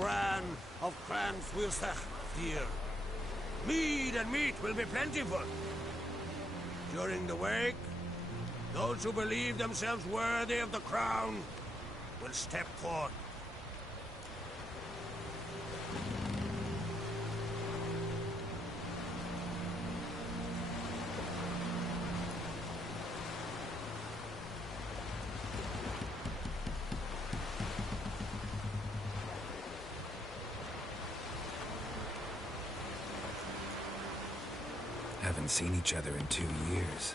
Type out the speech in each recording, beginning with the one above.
bran of Clan Fuilsach dear. Mead and meat will be plentiful. During the wake, those who believe themselves worthy of the crown will step forth. Haven't seen each other in 2 years.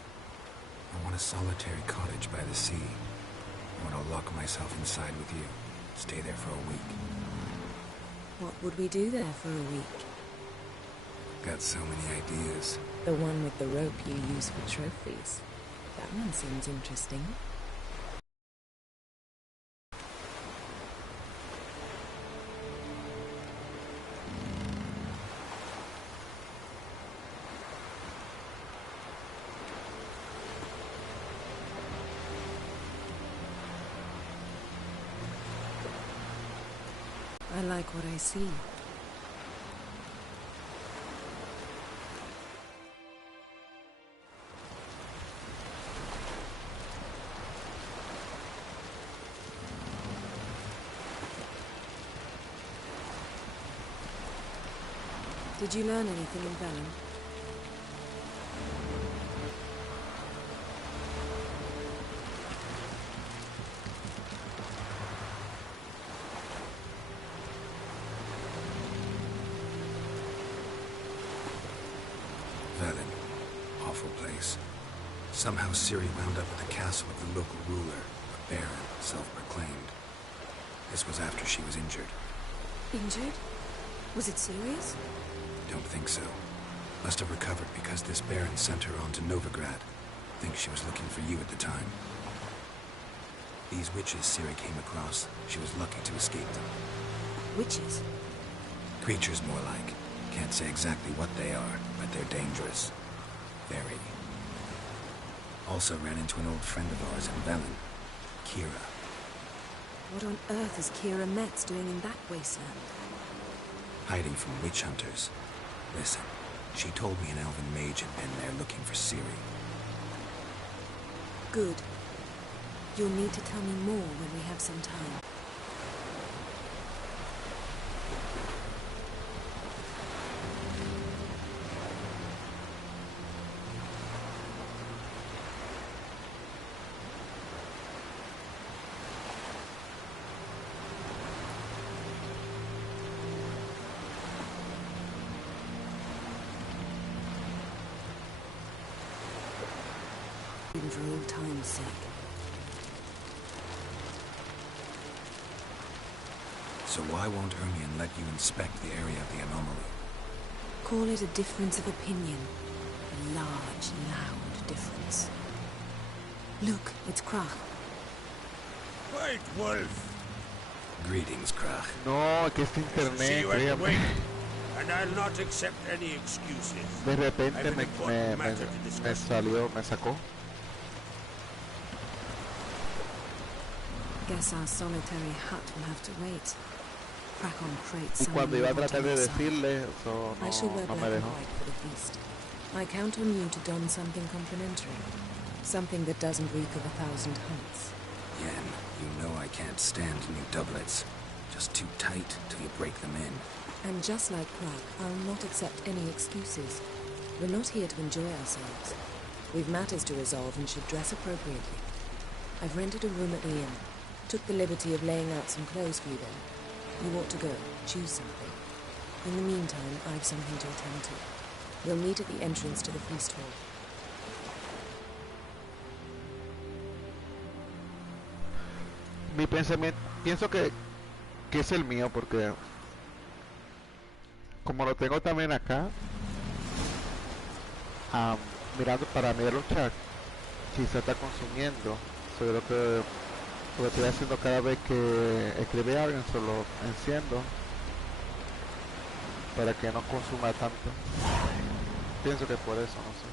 I want a solitary cottage by the sea. I want to lock myself inside with you. Stay there for a week. What would we do there for a week? Got so many ideas. The one with the rope you use for trophies. That one seems interesting. I like what I see. Did you learn anything in Velen? Velen. Awful place. Somehow Ciri wound up at the castle of the local ruler, a baron, self-proclaimed. This was after she was injured. Injured? Was it serious? Don't think so. Must have recovered because this baron sent her on to Novigrad. Think she was looking for you at the time. These witches Ciri came across, she was lucky to escape them. Witches? Creatures, more like. Can't say exactly what they are, but they're dangerous. Very. Also ran into an old friend of ours in Velen, Kira. What on earth is Kira Metz doing in that wasteland? Hiding from witch hunters. Listen, she told me an elven mage had been there looking for Ciri. Good. You'll need to tell me more when we have some time. For old time's sake. So why won't Ermion let you inspect the area of the anomaly? Call it a difference of opinion. A large, loud difference. Look, it's Krach. White Wolf! Greetings, Krach. No, que este See you internet, at the créame. wake, and I'll not accept any excuses. De repente I've an me important matter to discuss. salió, me sacó. Guess our solitary hut will have to wait. Crack on crates. Y cuando iba a tratar de decir decirle, eso I shall wear no me black and dejó. white for the feast. I count on you to don something complimentary. Something that doesn't reek of 1,000 hunts. Yen, you know I can't stand new doublets. Just too tight till you break them in. And just like Prague, I'll not accept any excuses. We're not here to enjoy ourselves. We've matters to resolve and should dress appropriately. I've rented a room at the inn. Took the liberty of laying out some clothes for you there. You ought to go. Choose something. In the meantime, I've something to attend to. We'll meet at the entrance to the feast hall. Mi pensamiento, pienso que es el mío porque como lo tengo también acá, mirando para mirar los chats, si se está consumiendo, sobre lo que estoy haciendo cada vez que escribe alguien, solo enciendo para que no consuma tanto. Pienso que por eso, no sé.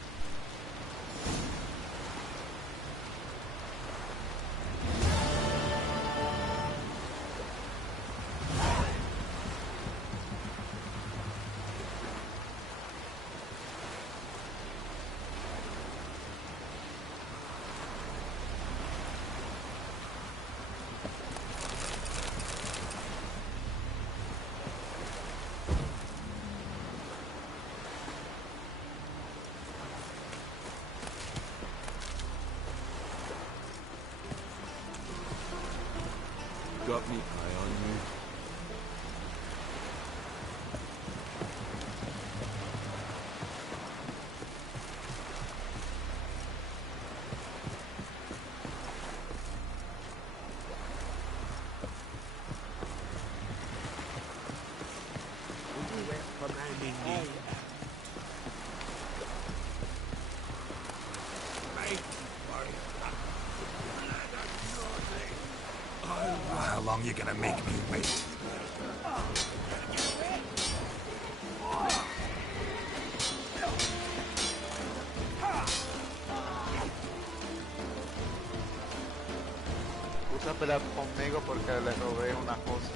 got me eye on you. How long you gonna make me wait? Puso a pelear conmigo porque le robé una cosa.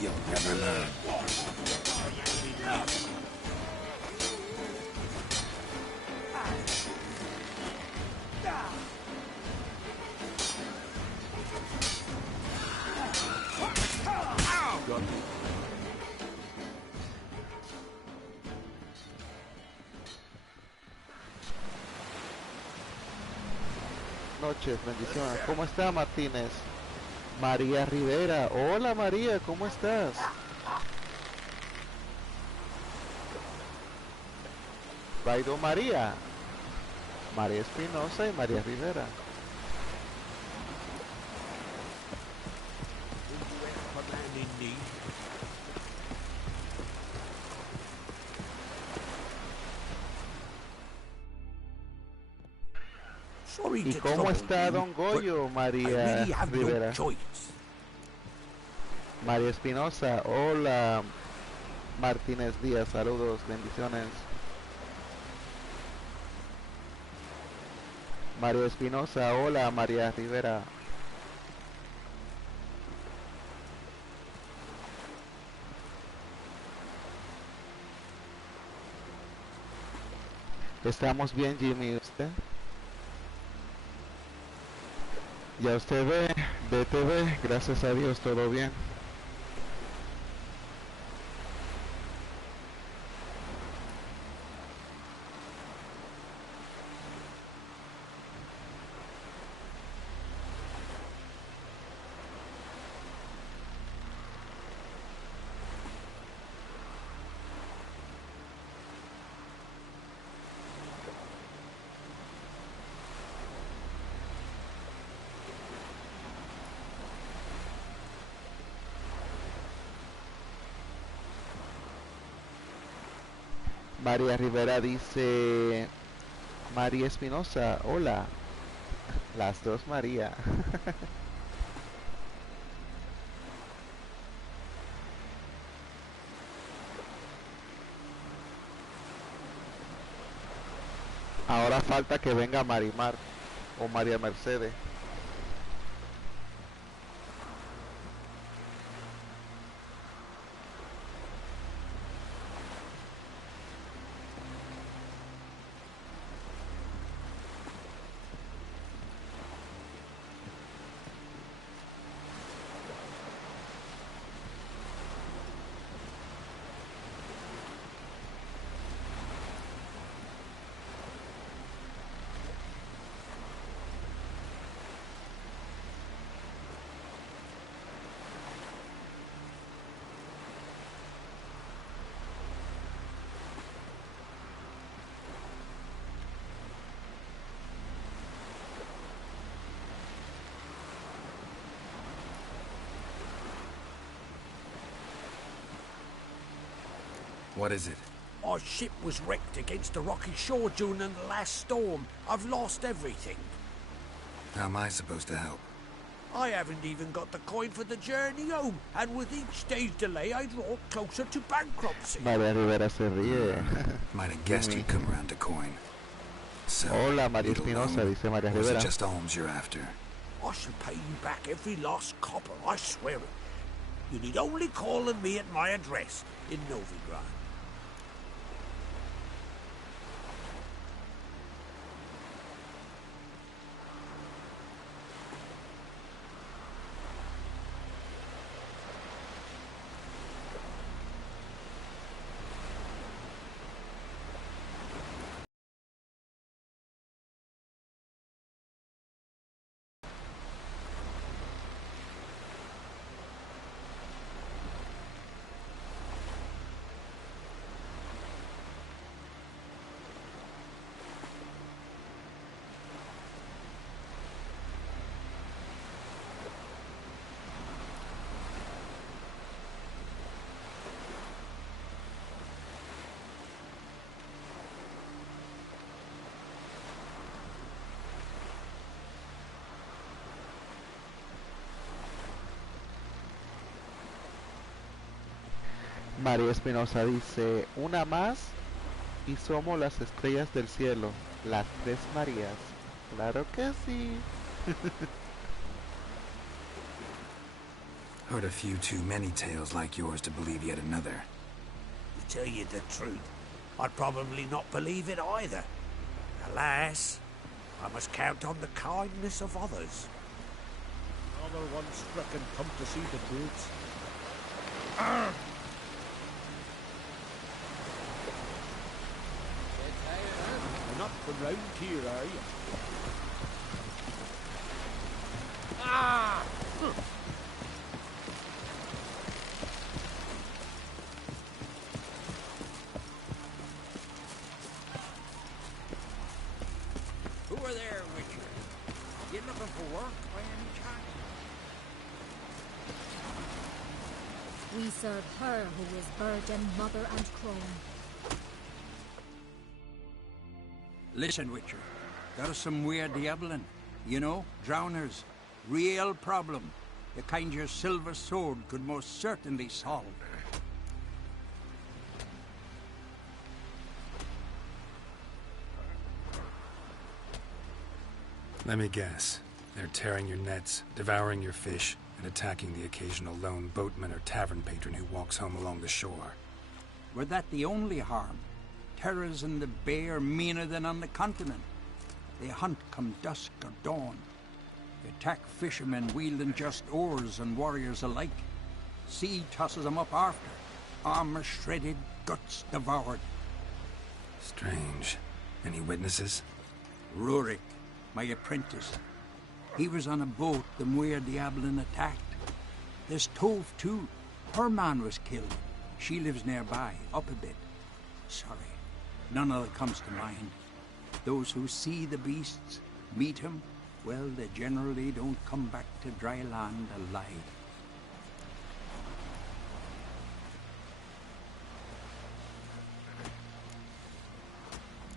You'll never learn. Got me. Noches, bendiciones. ¿Cómo está Martínez? María Rivera. Hola María, ¿cómo estás? Baido María. María Espinosa y María Rivera. Sorry ¿Y to cómo trouble está you, Don Goyo, but María I really have Rivera? no choice. María Espinosa, hola. Martínez Díaz, saludos, bendiciones. María Espinosa, hola. María Rivera. Estamos bien, Jimmy, ¿usted? Ya usted ve, BTV, gracias a Dios, todo bien. María Rivera dice, María Espinosa, hola. Las dos María. Ahora falta que venga Marimar o María Mercedes. What is it? Our ship was wrecked against a rocky shore during the last storm. I've lost everything. How am I supposed to help? I haven't even got the coin for the journey home, and with each day's delay I draw closer to bankruptcy. María Rivera se ríe. Might have guessed you'd come around to coin. So, Hola, María need a Espinosa, loan, dice María or is it Rivera. just alms you're after? I shall pay you back every last copper, I swear it. You need only call on me at my address in Novigrad. María Espinosa dice, una más y somos las estrellas del cielo, las tres Marías. Claro que sí. Heard a few too many tales like yours to believe yet another. To tell you the truth, I'd probably not believe it either. Alas, I must count on the kindness of others. Another one struck and come to see the truth. You're not from round here, are you? Ah! Who are there, Richard? You looking for work by any chance? We serve her who is virgin, mother, and crone. Listen, Witcher. Got us some weird diabling. You know, drowners. Real problem. The kind your silver sword could most certainly solve. Let me guess. They're tearing your nets, devouring your fish, and attacking the occasional lone boatman or tavern patron who walks home along the shore. Were that the only harm? Terrors in the bay are meaner than on the continent. They hunt come dusk or dawn. They attack fishermen wielding just oars and warriors alike. Sea tosses them up after. Armor shredded, guts devoured. Strange. Any witnesses? Rurik, my apprentice. He was on a boat the Muir Diablin attacked. There's Tove, too. Her man was killed. She lives nearby, up a bit. Sorry, none of it comes to mind. Those who see the beasts, meet him, well, they generally don't come back to dry land alive.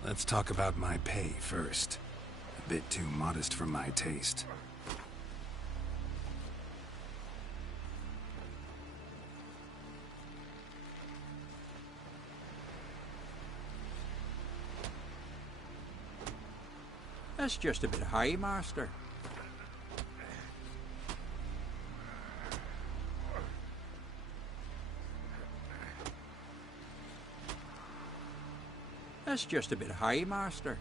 Let's talk about my pay first. A bit too modest for my taste. That's just a bit high, Master. That's just a bit high, Master.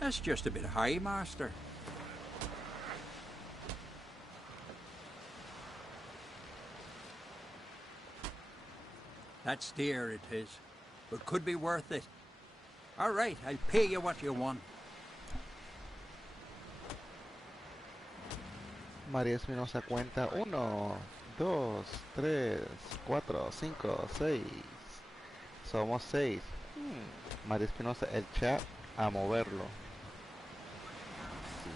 That's just a bit high, Master. That's dear, it is, but could be worth it. All right, I'll pay you what you want. María Espinosa cuenta 1, 2, 3, 4, 5, 6. Somos 6. María Espinosa, el chat a moverlo. Sí.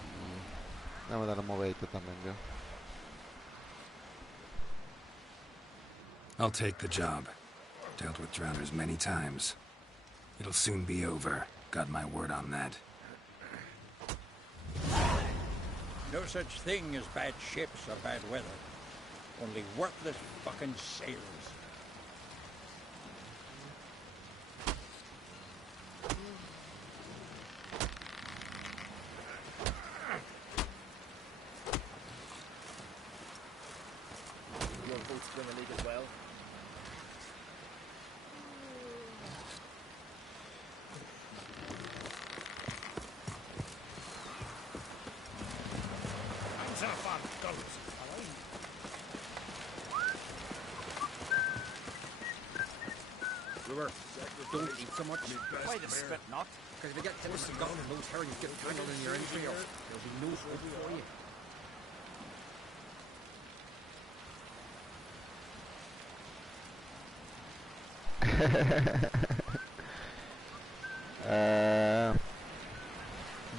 Vamos a dar un movedito también yo. I'll take the job. Dealt with drowners many times. It'll soon be over. Got my word on that. No such thing as bad ships or bad weather. Only worthless fucking sailors. Your boat's gonna leak as well. River, don't eat so much. Why the spit not? Because if you get close to God and those herrings get tangled in your entrail, there'll be no hope for you.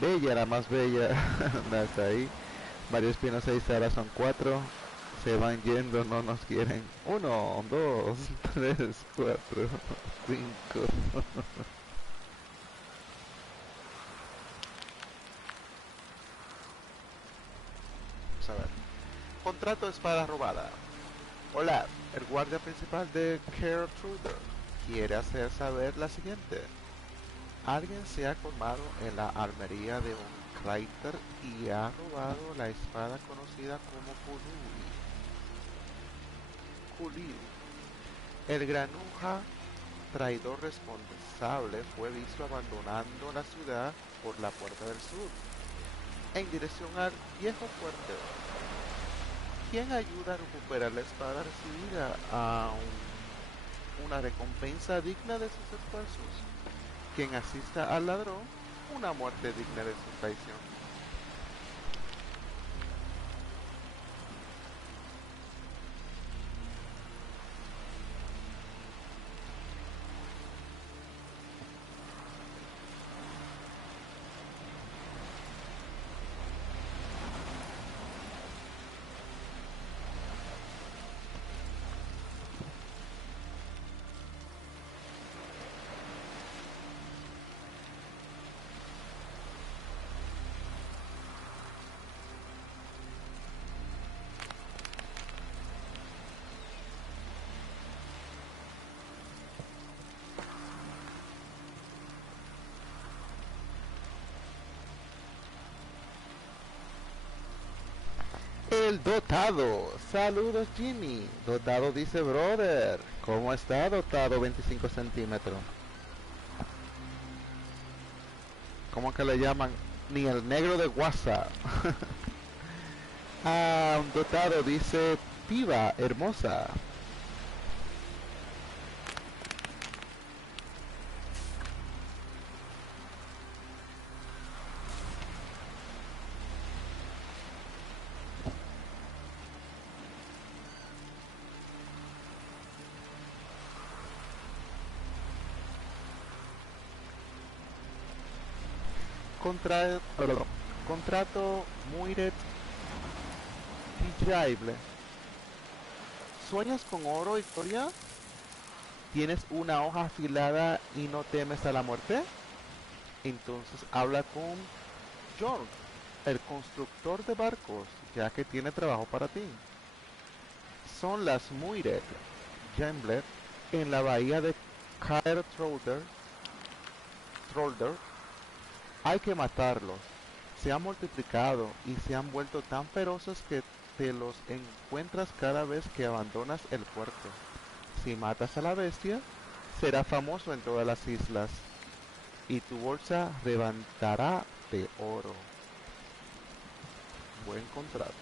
Bella, la más bella. Hasta ahí. Mario Espinosa dice ahora son 4. Se van yendo, no nos quieren. 1, 2, 3, 4, 5. Vamos a ver. Contrato de espada robada. Hola, el guardia principal de Geralt quiere hacer saber la siguiente. Alguien se ha colmado en la armería de un Kreiter y ha robado la espada conocida como Kuliu. El granuja traidor responsable fue visto abandonando la ciudad por la puerta del sur, en dirección al viejo fuerte. ¿Quién ayuda a recuperar la espada recibida a una recompensa digna de sus esfuerzos? Quien asista al ladrón, una muerte digna de su traición. El dotado, saludos Jimmy. Dotado dice brother, ¿cómo está dotado 25 centímetros? ¿Cómo que le llaman? Ni el negro de WhatsApp. Dotado dice piba, hermosa. Contrato muy desirable. ¿Sueñas con oro, Victoria? ¿Tienes una hoja afilada y no temes a la muerte? Entonces habla con Geralt, el constructor de barcos, ya que tiene trabajo para ti. Son las Muired Gambler en la bahía de Caer Troulder. Hay que matarlos. Se han multiplicado y se han vuelto tan feroces que te los encuentras cada vez que abandonas el puerto. Si matas a la bestia, será famoso en todas las islas y tu bolsa reventará de oro. Buen contrato.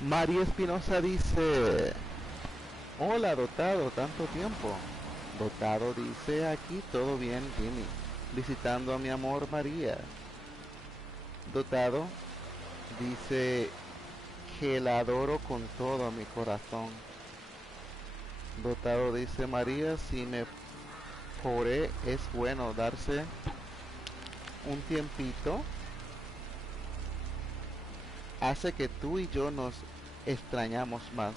María Espinosa dice, hola dotado, tanto tiempo. Dotado dice, aquí todo bien Jimmy, visitando a mi amor María. Dotado, Dice que la adoro con todo mi corazón. Dotado dice María, si me poré, es bueno darse un tiempito. Hace que tú y yo nos extrañamos más.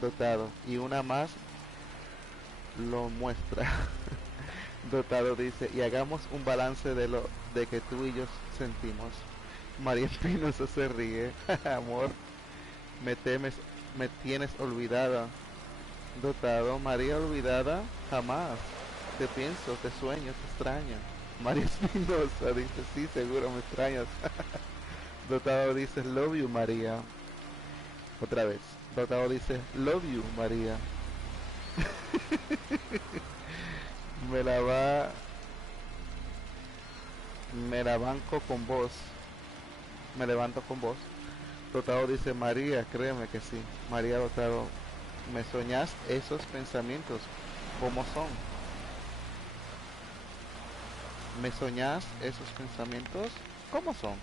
Dotado. Y una más lo muestra. Dotado dice, y hagamos un balance de lo de que tú y yo sentimos. María Espinosa se ríe. Amor, me temes, me tienes olvidada. Dotado, María olvidada, jamás. Te pienso, te sueño, te extraño. María Espinosa dice, sí, seguro me extrañas. Dotado dice, love you, María. Otra vez. Dotado dice, love you, María. Me la va, me la banco con vos. Me levanto con vos. Dotado dice, María, créeme que sí. María Dotado, ¿me soñás esos pensamientos? ¿Cómo son? ¿Me soñás esos pensamientos? ¿Cómo son?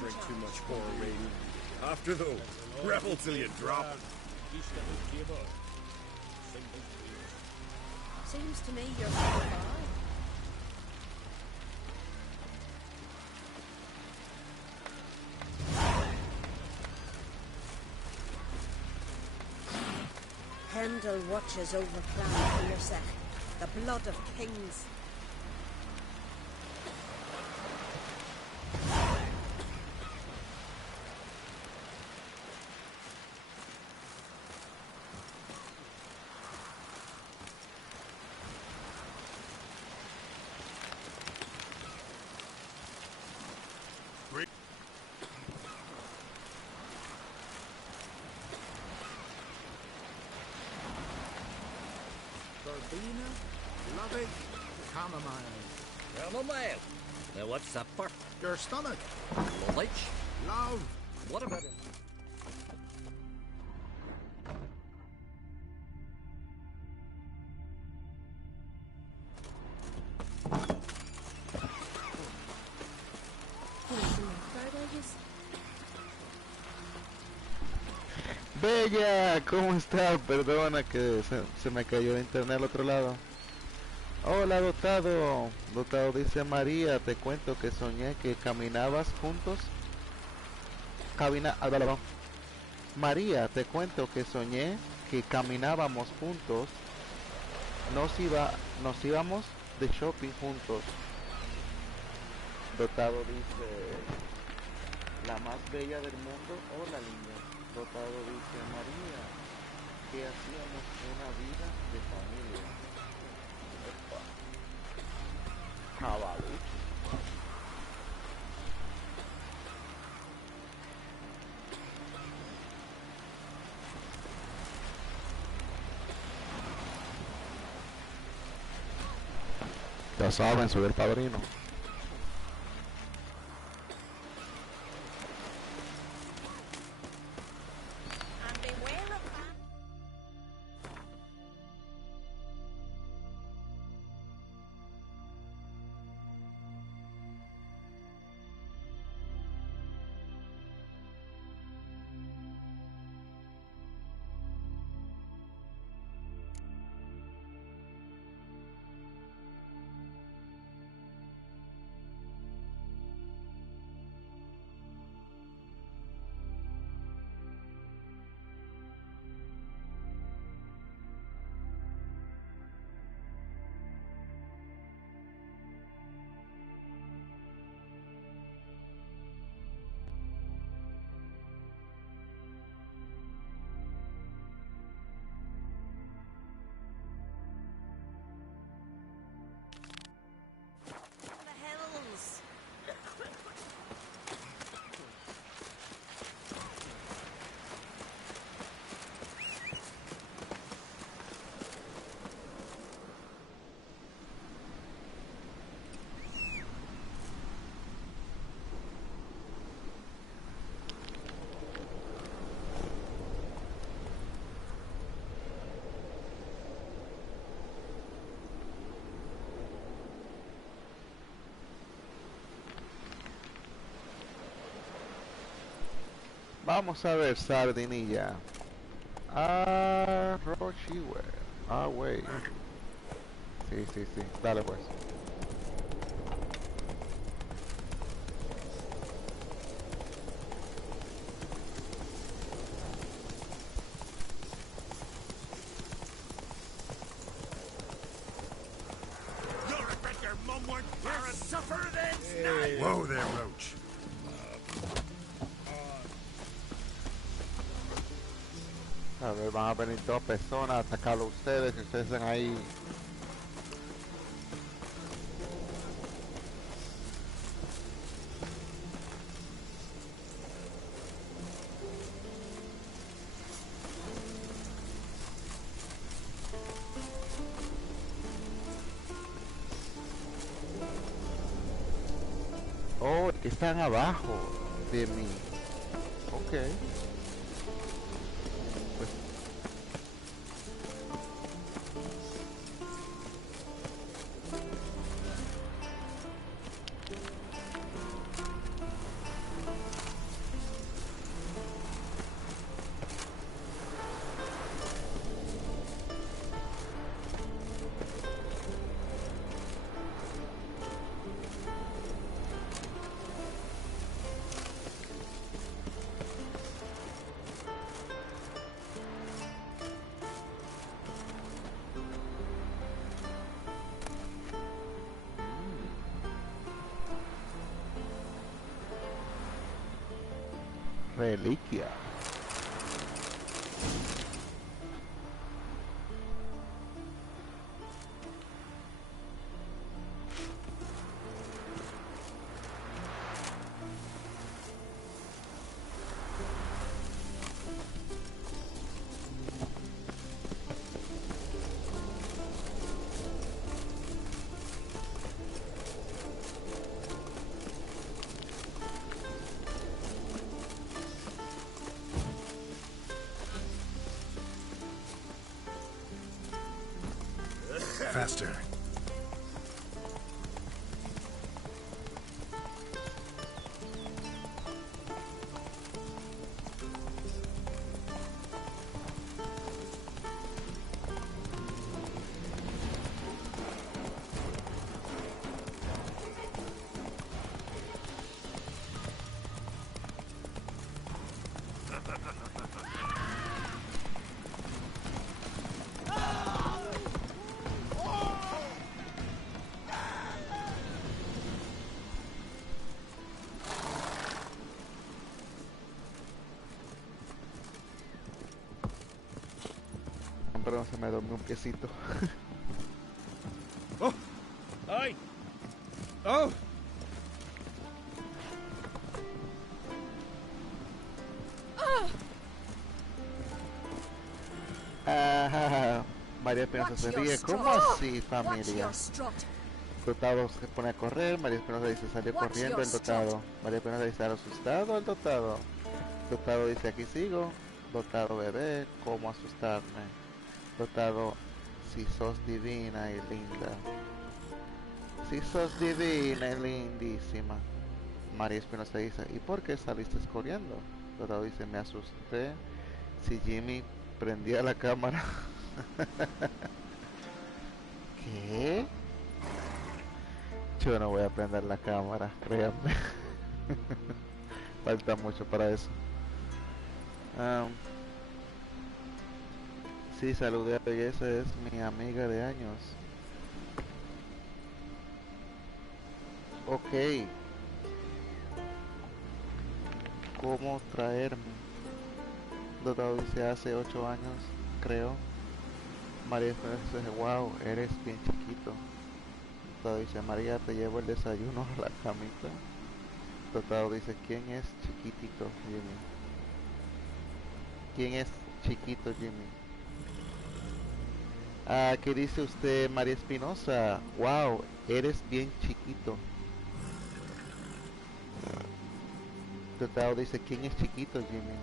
Drink too much chlorine. After those, revel till you drop. Seems to me you're fine. Heimdall watches over Clan Fiercech, the blood of kings. Verbena, lovey, chamomile. Chamomile. Now what's that for? Your stomach. Lunch? Love. What about it? Bella, ¿cómo estás? Perdona que se me cayó el internet al otro lado. Hola, Dotado. Dotado dice María, te cuento que soñé que caminabas juntos. María, te cuento que soñé que caminábamos juntos. Nos íbamos de shopping juntos. Dotado dice, la más bella del mundo. Hola, niña. Dotado dice, María, que hacíamos una vida de familia. Epa. Caballo. Ya saben, soy el padrino. Vamos a ver, sardinilla. Ah, Rochiwe. Ah, wey. Sí, sí, sí. Dale pues. Whoa there, Roach. A ver, van a venir dos personas a atacarlo a ustedes y ustedes están ahí. Oh, que están abajo de mí. Ok. Pues reliquia. Faster. Perdón, se me durmió un piecito. Oh! Aye! Oh! Ah, María Espinosa se ríe. ¿Cómo así, familia? Dotado se pone a correr. María Espinosa dice salió corriendo el dotado. María Espinosa dice asustado el dotado. Dotado dice aquí sigo. Dotado bebé, ¿cómo asustarme? Dotado, si sos divina y linda. Si sos divina y lindísima. María Espinosa dice, ¿y por qué saliste corriendo? Dotado dice, me asusté. Si Jimmy prendía la cámara. ¿Qué? Yo no voy a prender la cámara, créanme. Falta mucho para eso. Sí, saludé a Belleza, es mi amiga de años. Ok. ¿Cómo traerme? Dotado dice hace 8 años, creo. María Esperanza dice, wow, eres bien chiquito. Dotado dice, María, te llevo el desayuno a la camita. Dotado dice, ¿quién es chiquitito, Jimmy? ¿Quién es chiquito, Jimmy? Ah, ¿qué dice usted, María Espinosa? Wow, eres bien chiquito. Dotado dice, ¿quién es chiquito, Jimmy?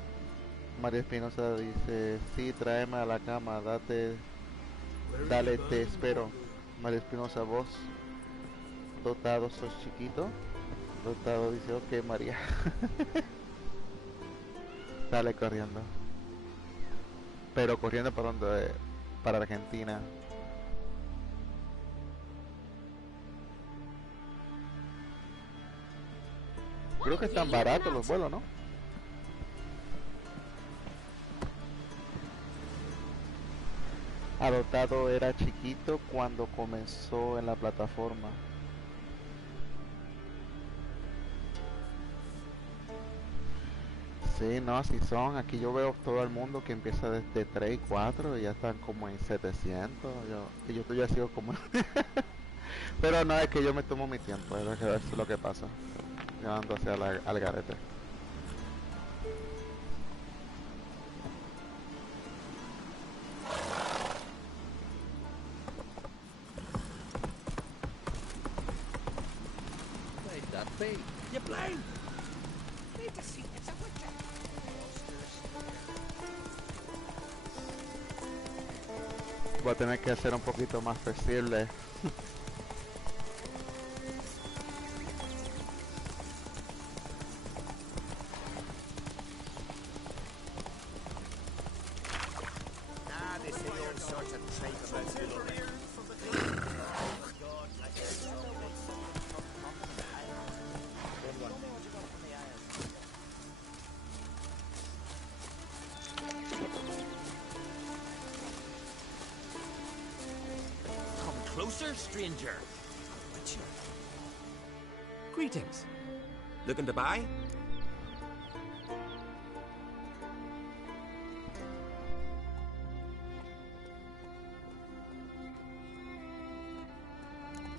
María Espinosa dice, sí, tráeme a la cama, dale, te espero. María Espinosa, vos, Dotado, sos chiquito. Dotado dice, ok, María. Sale corriendo. Pero corriendo para donde, para Argentina. Creo que están baratos los vuelos, ¿no? Adoptado era chiquito cuando comenzó en la plataforma. Sí, no, así son. Aquí yo veo todo el mundo que empieza desde 3 y 4 y ya están como en 700. Y yo estoy así como... Pero no, es que yo me tomo mi tiempo, es que eso es lo que pasa. Yo ando hacia al garete. Where'd that be? You blind? Need to see it's a witcher. Voy a tener que ser un poquito más flexible. Ah, they say all sorts of tripe about below. Come closer, stranger. Witcher. Greetings. Looking to buy?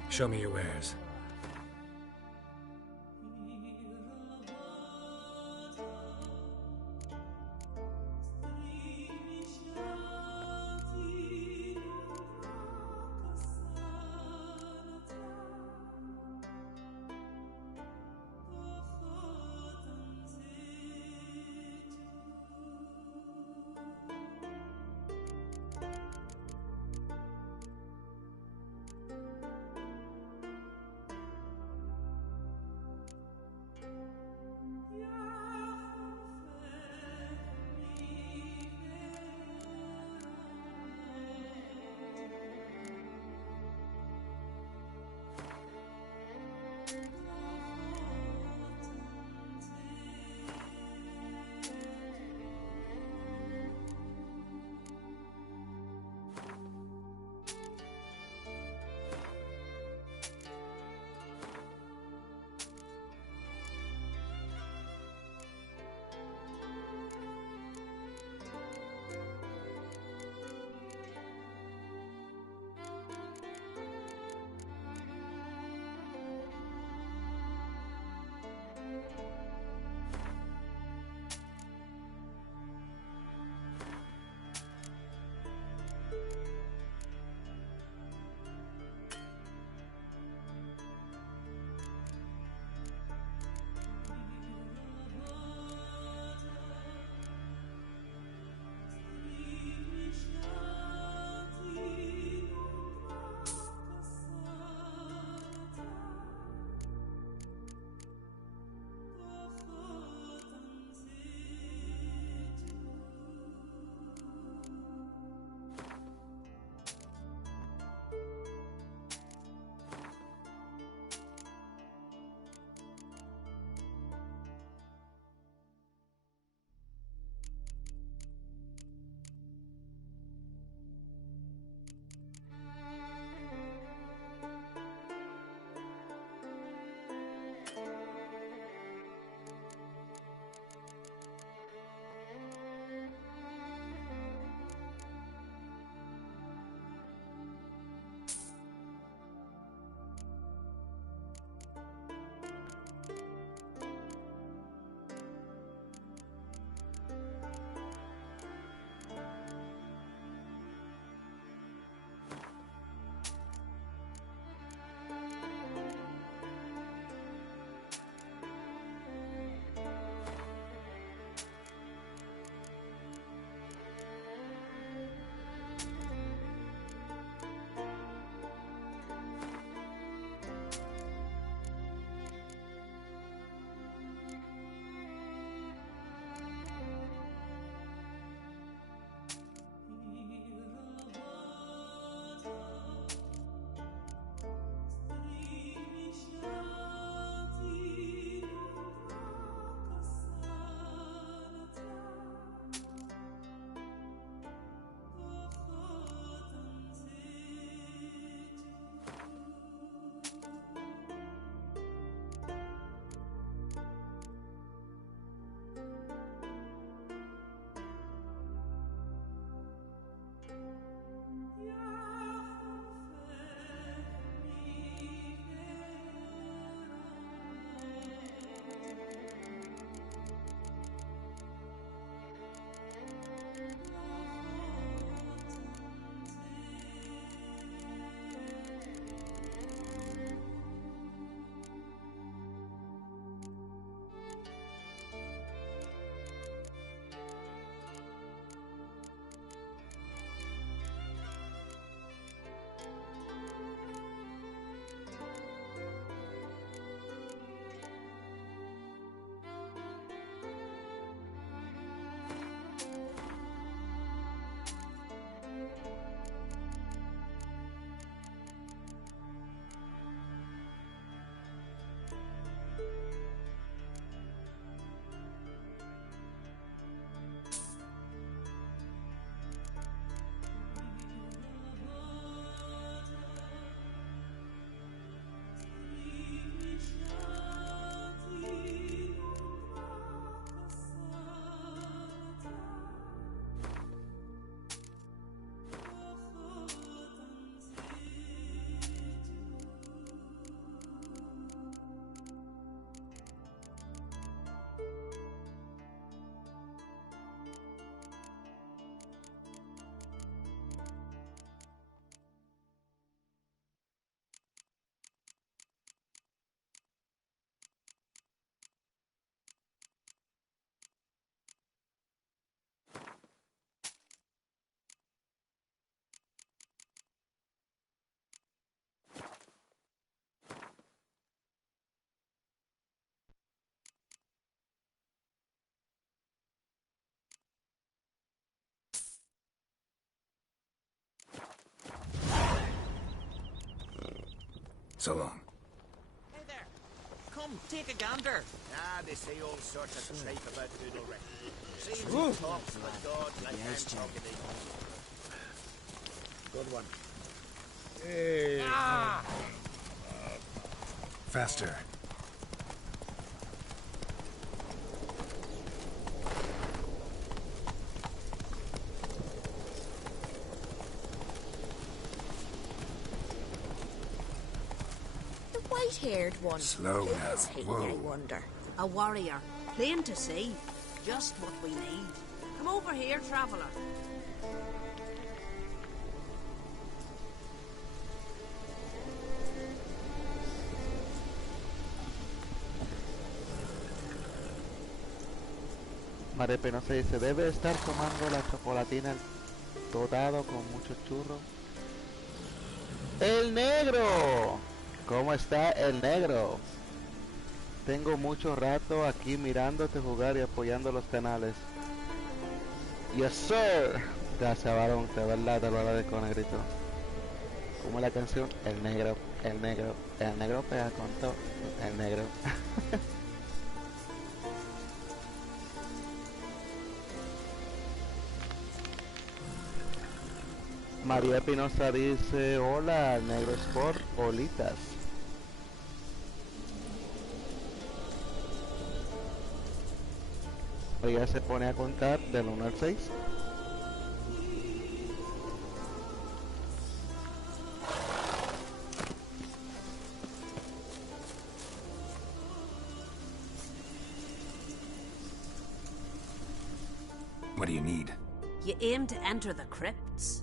Show me your wares. So long. Hey there. Come, take a gander. Ah, they say all sorts of tripe about Udalric. Seems he talks with God like I'm talking to you. Good one. Hey. Faster. The white-haired one. Slow Who now. is he, Whoa. I wonder? A warrior, plain to see. Just what we need. Come over here, traveller. María Penosa dice, debe estar tomando la chocolatina dotado con muchos churros. ¡El negro! ¿Cómo está el negro? Tengo mucho rato aquí mirándote jugar y apoyando los canales. Yes, sir. Gracias, varón. De verdad, te lo agradezco, negrito. Como la canción, el negro pega con todo. El negro. María Pinoza dice, hola, negro sport, olitas. Ella se pone a contar del 1 al 6. What do you need? You aim to enter the crypts?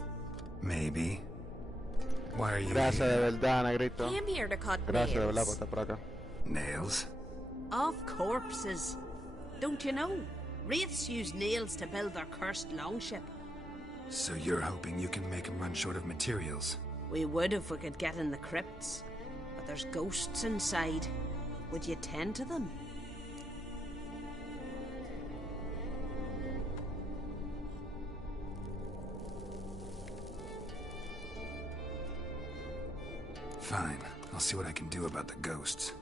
Maybe. Why are you Gracias here? de verdad, negrito. Came here to cut Gracias de verdad nails. por estar por acá. Nails? Of corpses. Don't you know? Wraiths use nails to build their cursed longship. So you're hoping you can make them run short of materials? We would if we could get in the crypts. But there's ghosts inside. Would you tend to them? Fine. I'll see what I can do about the ghosts.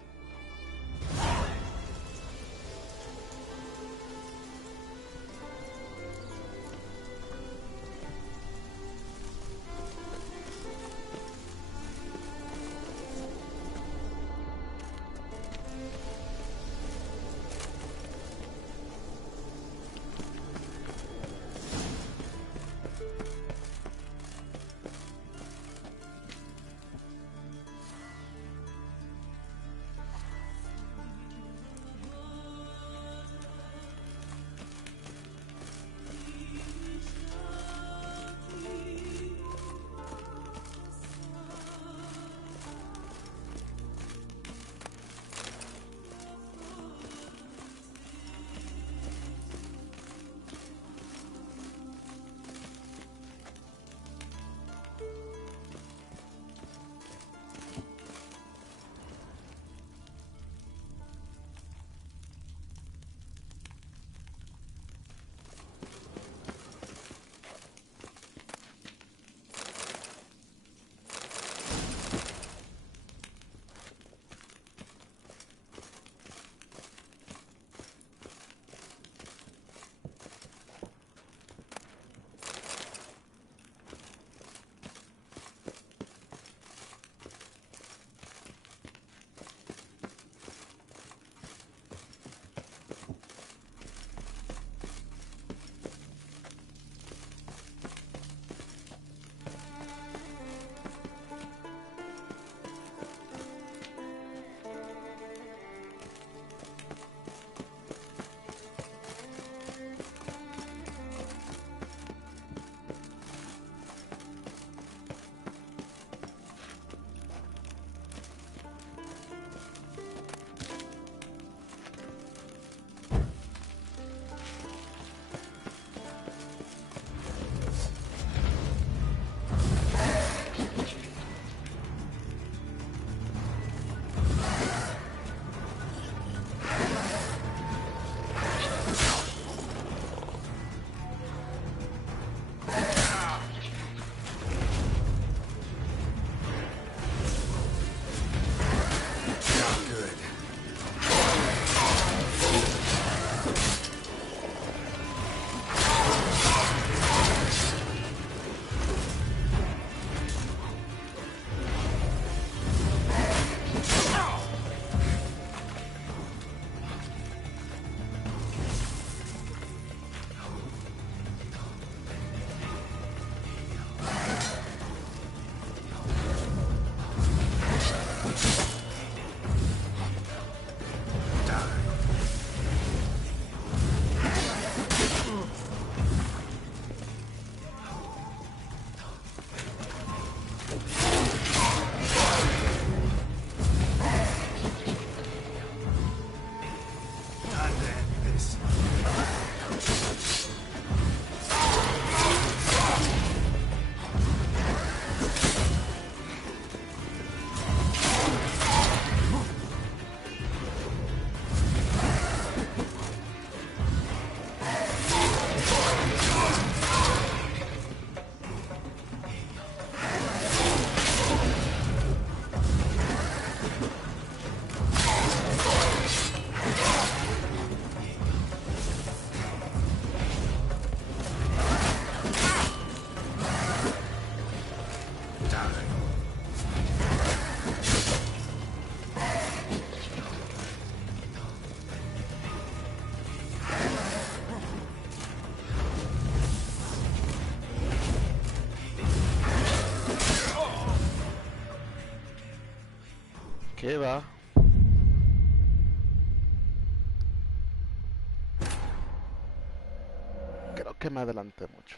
¿Qué va? Creo que me adelanté mucho.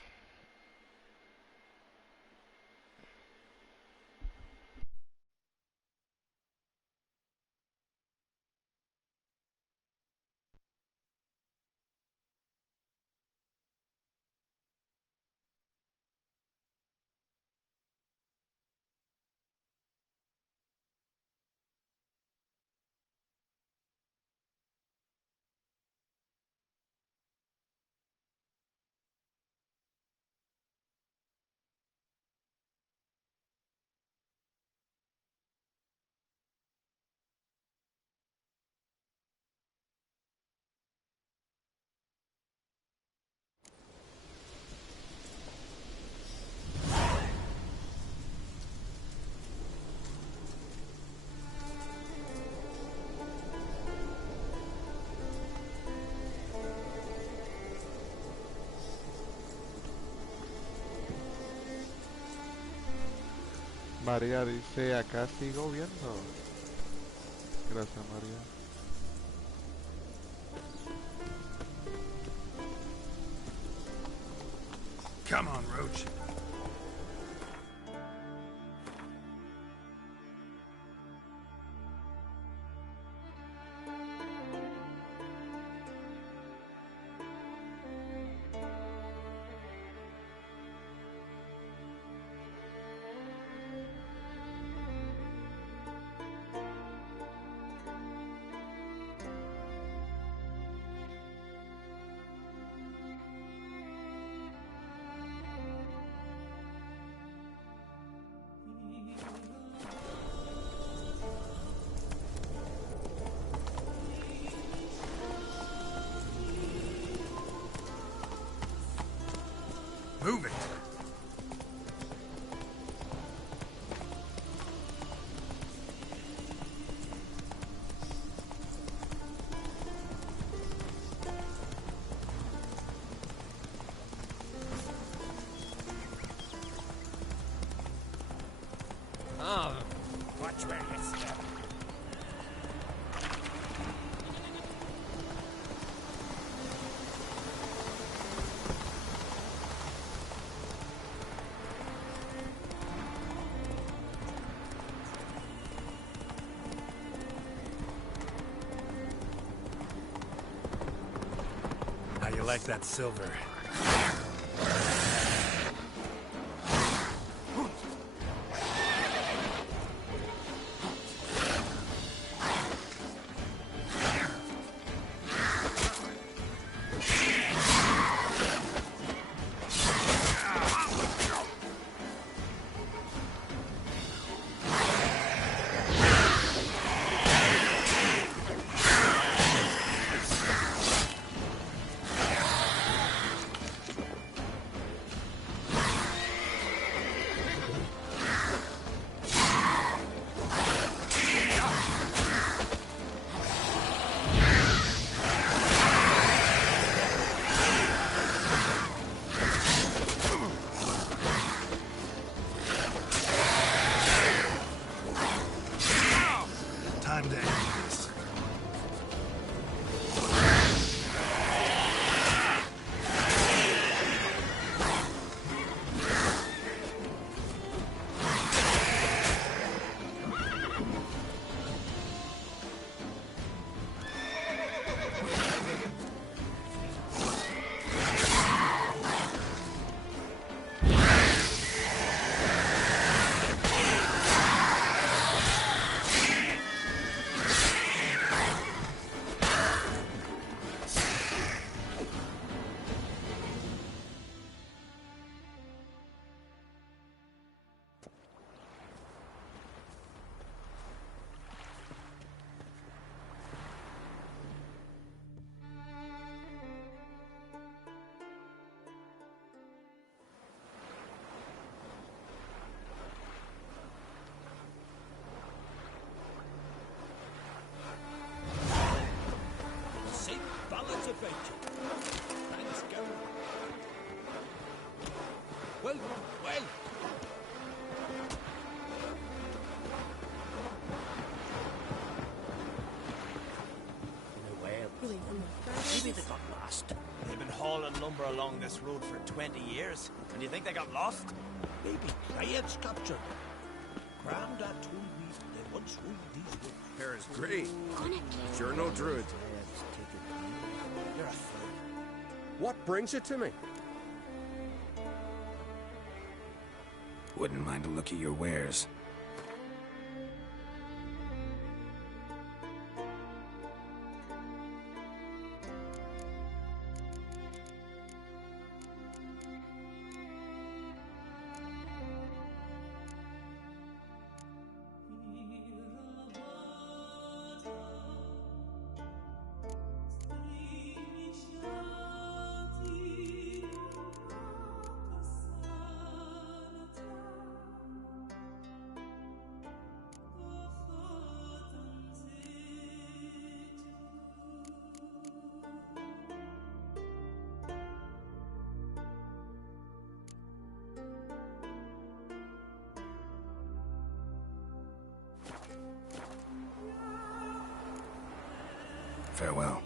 María dice, acá sigo viendo. Gracias, María. Come on, Roach. Move it. Oh, watch where you step. How you like that silver? Time to end this. St. Ballard's adventure. Thanks, Geralt. Well, well. hauling lumber along this road for 20 years, and you think they got lost? Maybe giants captured them. Grandad told me they once ruled these woods. Hair is great. But you're no druid. You're a fool. What brings you to me? Wouldn't mind a look at your wares. Farewell.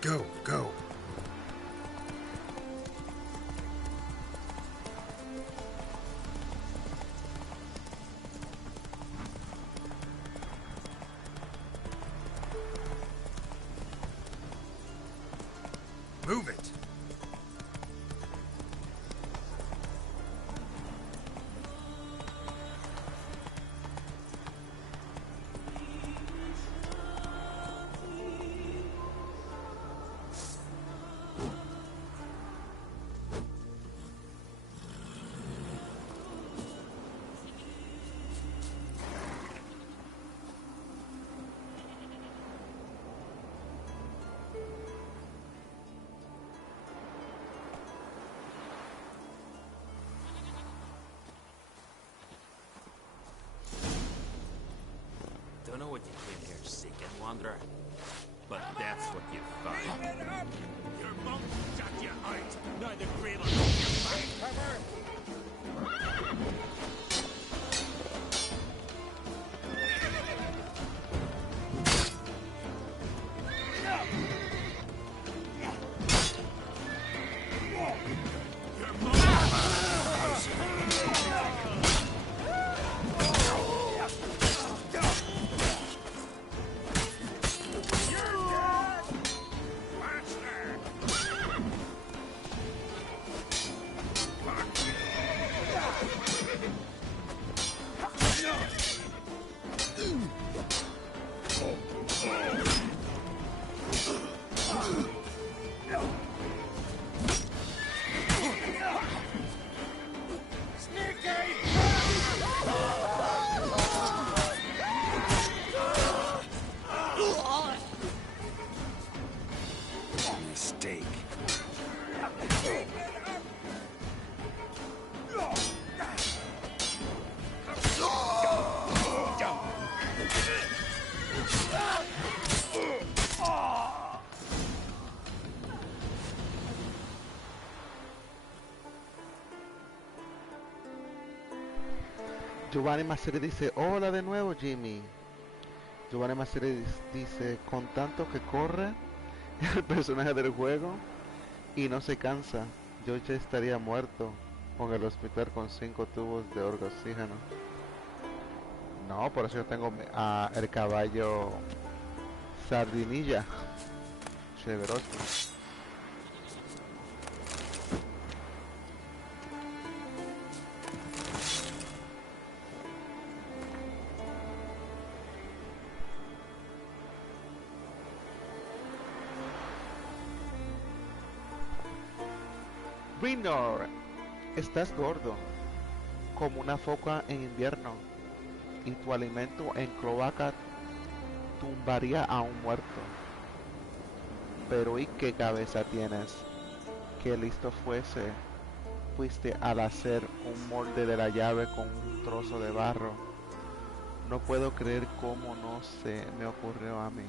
Go, go. Move it. Don't know what you came here seeking, wanderer, but that's what you find. Keep it up! Your monk shut your eyes. Now the grave will take your back. Cover! Mistake. Giovanni Masseri dice, hola de nuevo Jimmy. Giovanni Masseri dice, con tanto que corre el personaje del juego y no se cansa, yo ya estaría muerto con el hospital con 5 tubos de oxígeno. No, por eso yo tengo el caballo Sardinilla. Chéveroso. Winor, estás gordo, como una foca en invierno, y tu alimento en cloaca tumbaría a un muerto. Pero ¿y qué cabeza tienes? Qué listo fuiste al hacer un molde de la llave con un trozo de barro. No puedo creer cómo no se me ocurrió a mí.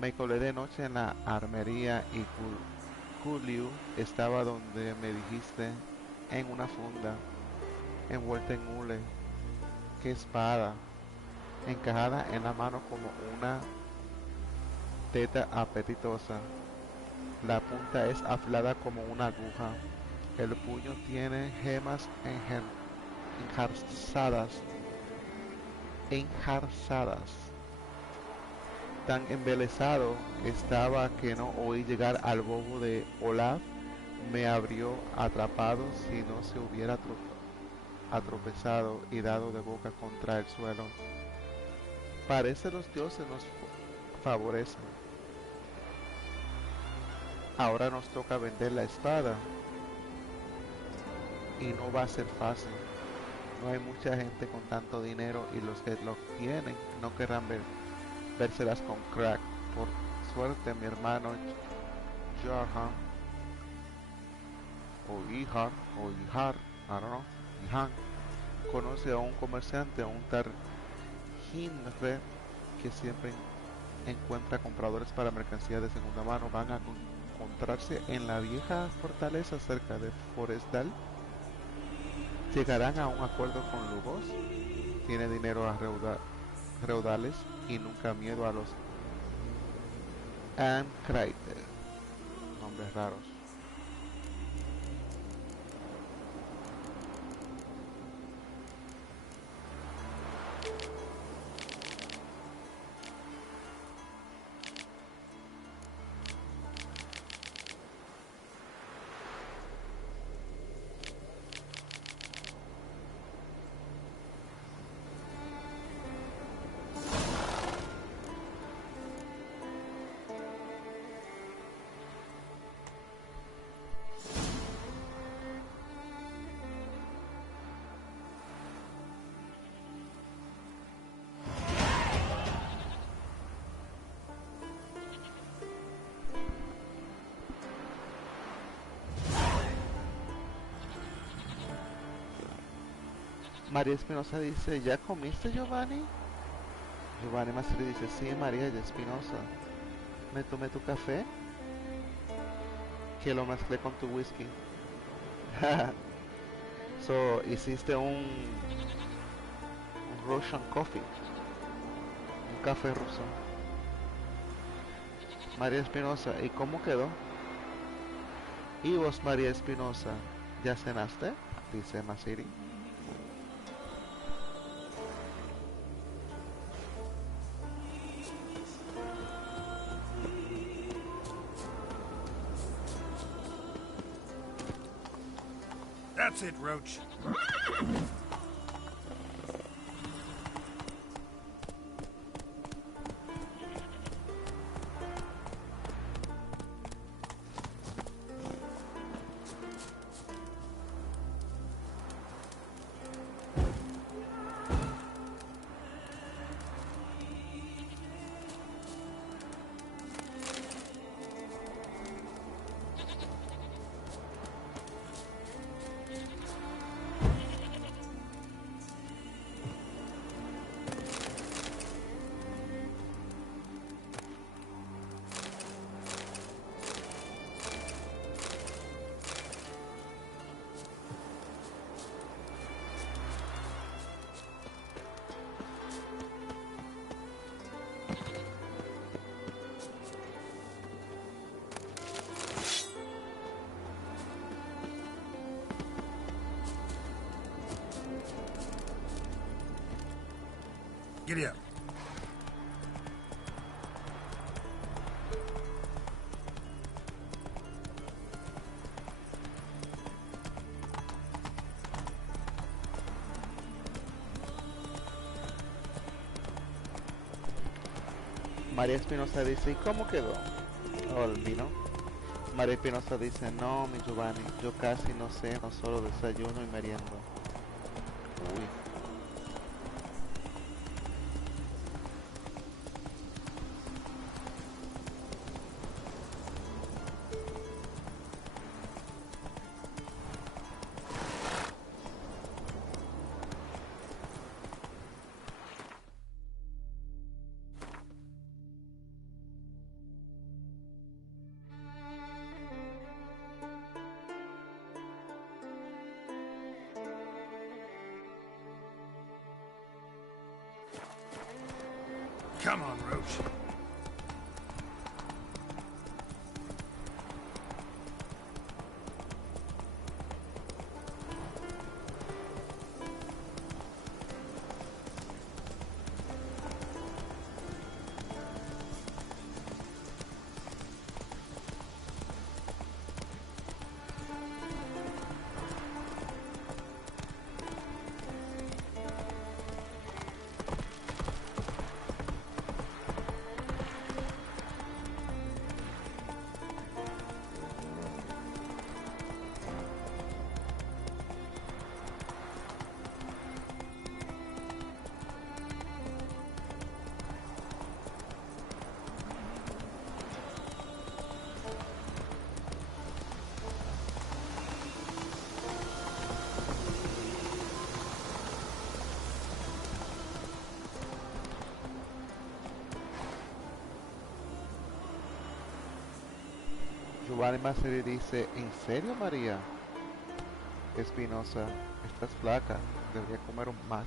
Me colé de noche en la armería y Julio estaba donde me dijiste, en una funda, envuelta en hule. ¡Qué espada! Encajada en la mano como una teta apetitosa. La punta es afilada como una aguja. El puño tiene gemas enjarzadas. Tan embelesado estaba que no oí llegar al bobo de Olaf. Me abrió atrapado si no se hubiera atropezado y dado de boca contra el suelo. Parece los dioses nos favorecen. Ahora nos toca vender la espada. Y no va a ser fácil. No hay mucha gente con tanto dinero y los que lo tienen no querrán vérselas con crack. Por suerte mi hermano Johan o Ihar, I don't know, Ihan, conoce a un comerciante, a un tal Hinre, que siempre encuentra compradores para mercancía de segunda mano. Van a encontrarse en la vieja fortaleza cerca de Forestal. Llegarán a un acuerdo con Lugos. Tiene dinero a reudales y nunca miedo a los Ancraiter. Nombres raros. María Espinosa dice, ¿ya comiste, Giovanni? Giovanni Maceri dice, sí, María Espinosa. ¿Me tomé tu café? Que lo mezclé con tu whisky. So, hiciste un Russian coffee. Un café ruso. María Espinosa, ¿y cómo quedó? ¿Y vos, María Espinosa, ya cenaste? Dice Maceri. That's it, Roach. Giddy up. María Espinosa dice, ¿y cómo quedó? Oh, el vino. María Espinosa dice, no, mi Giovanni, yo casi no sé, no solo desayuno y meriendo. Uy. Come on, Roach. Giovanni Masseri dice, ¿en serio, María? Espinosa, estás flaca, debería comer más.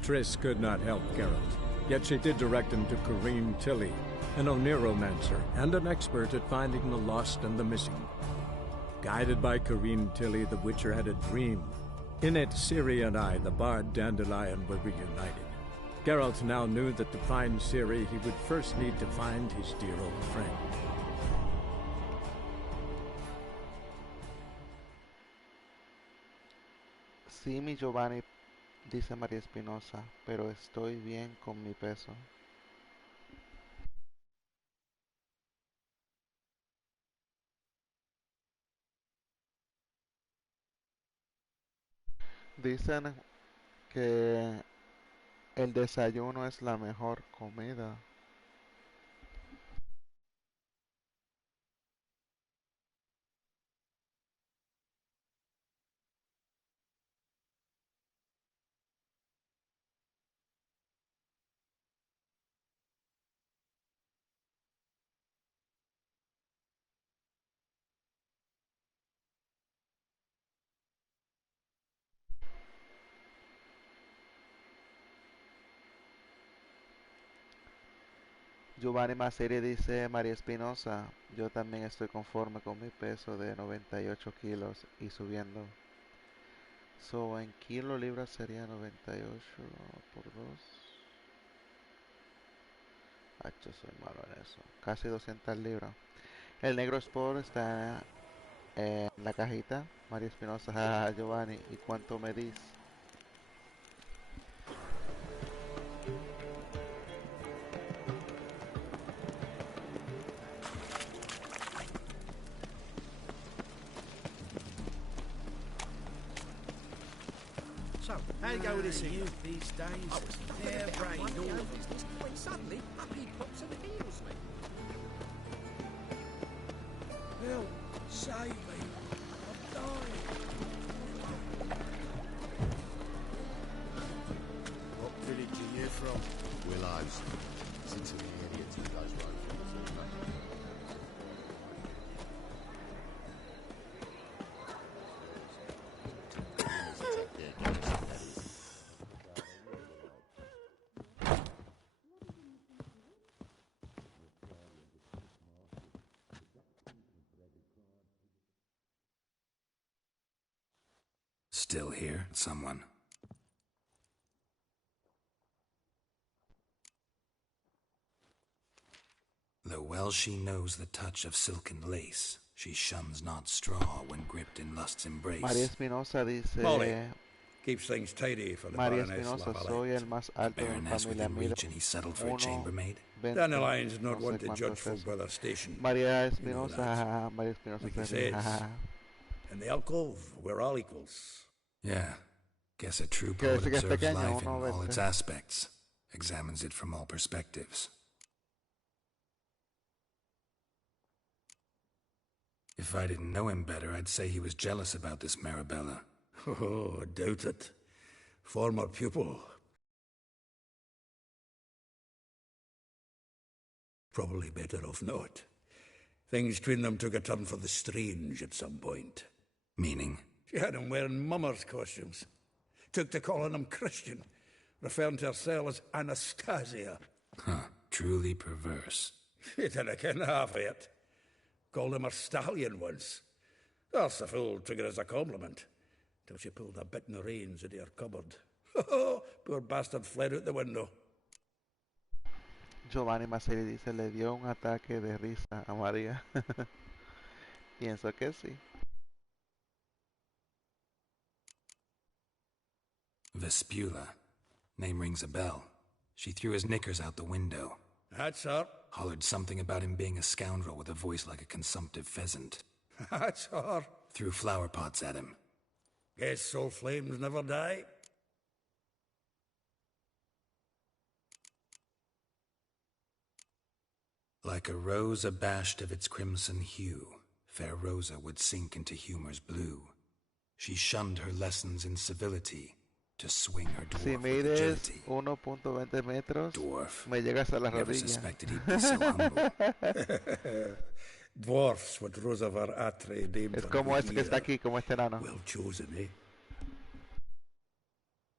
Triss could not help Geralt, yet she did direct him to Corrine Tilly, an oneromancer and an expert at finding the lost and the missing. Guided by Corrine Tilly, the Witcher had a dream. In it, Ciri and I, the bard Dandelion, were reunited. Geralt now knew that to find Ciri, he would first need to find his dear old friend. Sí, mi Giovanni, dice María Espinosa, pero estoy bien con mi peso. Dicen que el desayuno es la mejor comida. Giovanni Masseri dice, María Espinosa, yo también estoy conforme con mi peso de 98 kilos y subiendo. So, en kilo libras sería 98 por 2. Yo soy malo en eso. Casi 200 libras. El negro Sport está en la cajita. María Espinosa, jajaja, Giovanni, ¿y cuánto medís? So, how you go with this youth these days? They're brain all business. When suddenly, up he pops and heals me. Help! Save me! I'm dying! What village are you from? Willows. Listen to the idiots who goes road things all day. Still here, someone. Though well she knows the touch of silken lace, she shuns not straw when gripped in lust's embrace. María Espinosa dice... Molly keeps things tidy for the María Baroness Espinosa, Lavalette. soy el más alto de mi Baroness familia. within Mido reach and he settled for a chambermaid. 1.20, Dandelions not no one sé to cuánto judge es folk eso. by their station. María You know Espinosa, that. jajaja, María Espinosa Like he se ríe, says, jajaja. in the alcove, we're all equals. Yeah. Guess a true Quiere poet decir que es observes pequeño, life in all 1.20. its aspects, examines it from all perspectives. If I didn't know him better, I'd say he was jealous about this Marabella. Oh, doubt it. Former pupil. Probably better off not. Things between them took a turn for the strange at some point. Meaning? She had him wearing mummers' costumes. Took to calling him Christian, referring to herself as Anastasia. Huh, truly perverse. She didn't ken half of it. Called him a stallion once. That's the fool took it as a compliment, till she pulled a bit in the reins into her cupboard. Poor bastard fled out the window. Giovanni Maceri dice, le dio un ataque de risa a María. Pienso que sí. Vespula. Name rings a bell. She threw his knickers out the window. That's her. Hollered something about him being a scoundrel with a voice like a consumptive pheasant. That's her. Threw flower pots at him. Guess soul flames never die. Like a rose abashed of its crimson hue, fair Rosa would sink into humor's blue. She shunned her lessons in civility to swing her dwarf Si with mides agility. 1.20 metros, Dwarf. me llegas a la Never rodilla. suspected he'd be so humble. Dwarfs what Rosa var Atre named Es for como este que Rivia. está aquí, como este enano. Well chosen, eh?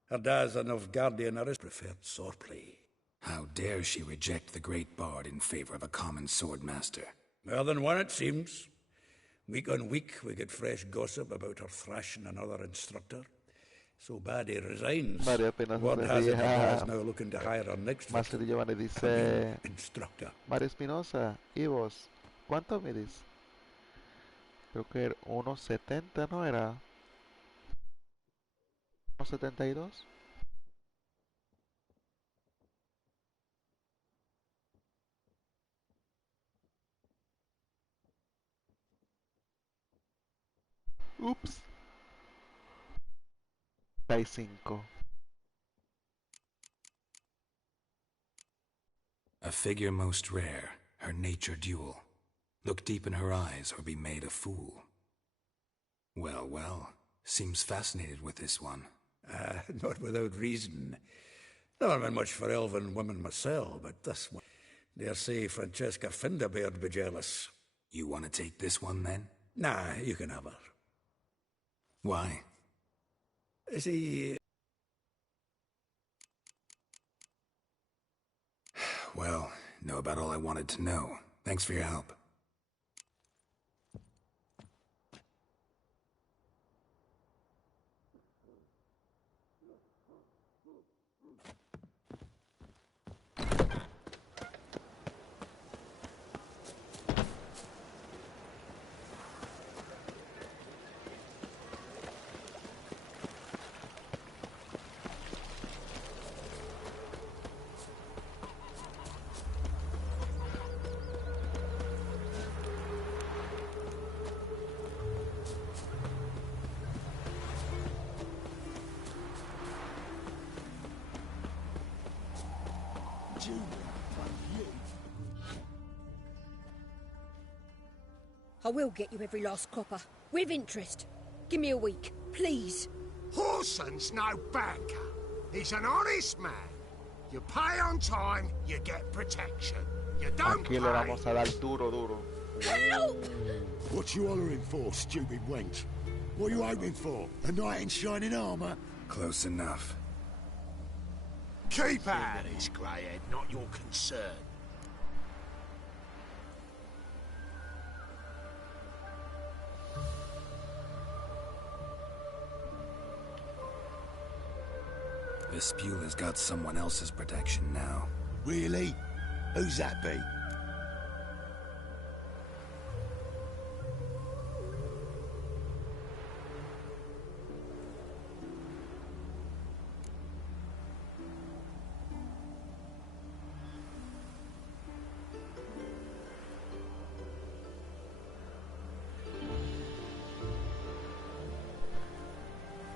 Her dad's a Novgardian arist preferred swordplay. How dare she reject the great bard in favor of a common swordmaster? More than one, it seems. Week on week, we get fresh gossip about her thrashing another instructor. So bad he resigns. María Espinosa Word se has it ríe, her dad's jajaja. now looking to hire her next Master Giovanni dice, Commune instructor. María Espinosa, ¿y vos? ¿Cuánto mides? Creo que era 1.70, ¿no era? 1.72. Ups. 65. A figure most rare, her nature dual. Look deep in her eyes or be made a fool. Well, well, seems fascinated with this one. Not without reason. Never been much for elven women myself, but this one, dare say Francesca Finderbeard be jealous. You want to take this one then? Nah, you can have her. Why? See, Well, know about all I wanted to know. Thanks for your help. I will get you every last copper, with interest. Give me a week, please. Horson's no banker. He's an honest man. You pay on time, you get protection. You don't Aquí le vamos a dar duro, duro. Help! What you hollering for, stupid wench? What are you hoping for? A knight in shining armour? Close enough. Keep out of this, greyhead, not your concern. Vespula's got someone else's protection now. Really? Who's that be?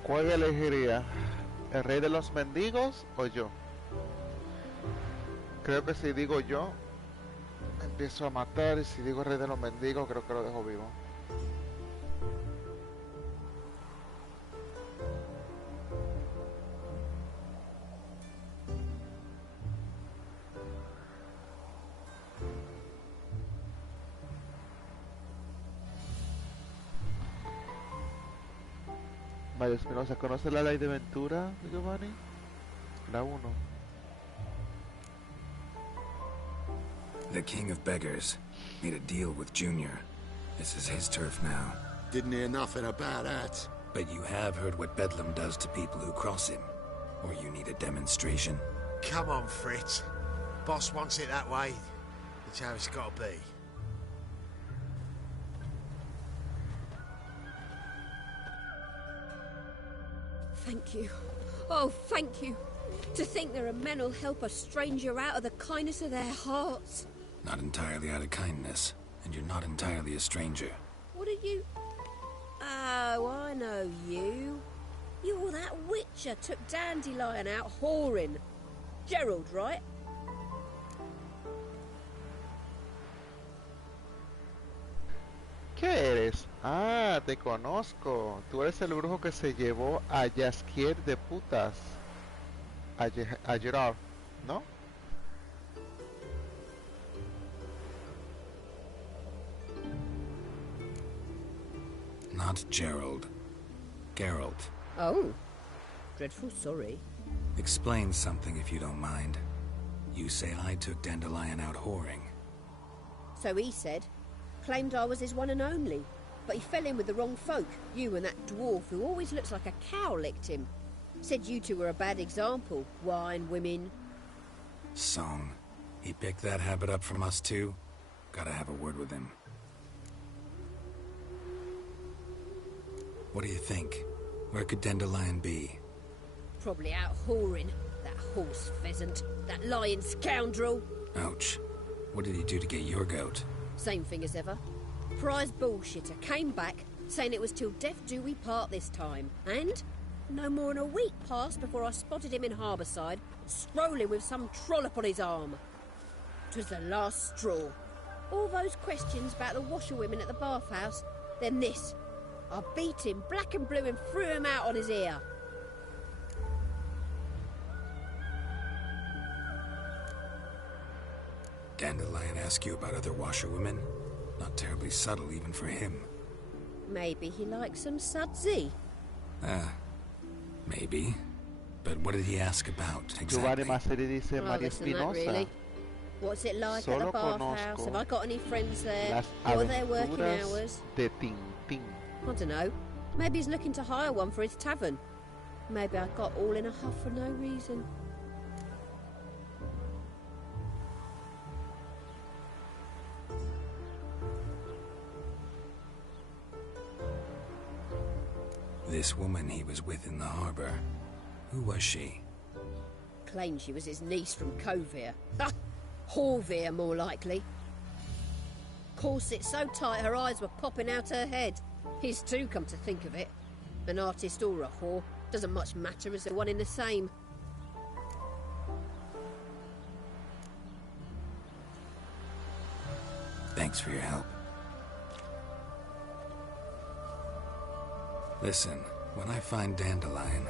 ¿Cuál elegiría? ¿El rey de los mendigos o yo? Creo que si digo yo, empiezo a matar, y si digo rey de los mendigos, creo que lo dejo vivo. María Espinosa, ¿conoce la ley de Ventura, Giovanni? La 1. The King of Beggars made a deal with Junior. This is his turf now. Didn't hear nothing about that. But you have heard what Bedlam does to people who cross him. Or you need a demonstration. Come on, Fritz. Boss wants it that way. It's how it's got to be. Thank you. Oh, thank you. To think there are men who'll help a stranger out of the kindness of their hearts. Not entirely out of kindness, and you're not entirely a stranger. What are you... Oh, I know you. You're that witcher took Dandelion out whoring. Geralt, right? ¿Qué eres? Ah, te conozco. Tú eres el brujo que se llevó a Jaskier de putas. A Geralt, ¿no? Not Gerald. Geralt. Oh. Dreadful sorry. Explain something if you don't mind. You say I took Dandelion out whoring. So he said. Claimed I was his one and only. But he fell in with the wrong folk. You and that dwarf who always looks like a cow licked him. Said you two were a bad example. Wine, women. Song. He picked that habit up from us too? Gotta have a word with him. What do you think? Where could Dandelion be? Probably out whoring. That horse pheasant. That lying scoundrel. Ouch. What did he do to get your goat? Same thing as ever. Prize bullshitter came back, saying it was till death do we part this time. And no more than a week passed before I spotted him in Harbourside, strolling with some trollop on his arm. 'Twas the last straw. All those questions about the washerwomen at the bathhouse, then this. I beat him black and blue and threw him out on his ear. Dandelion ask you about other washerwomen? Not terribly subtle even for him. Maybe he likes some sudsy. Maybe. But what did he ask about Giovanni exactly? Maseri dice María Espinosa. Really. What's it like at the bathhouse? Have I got any friends there? Las What are their working aventuras hours? de Tintín. I don't know. Maybe he's looking to hire one for his tavern. Maybe I got all in a huff for no reason. This woman he was with in the harbor. Who was she? Claimed she was his niece from Kovir. Ha! Horvir, more likely. Corset so tight her eyes were popping out her head. His too, come to think of it. An artist or a whore. Doesn't much matter as they're one in the same. Thanks for your help. Listen, when I find Dandelion,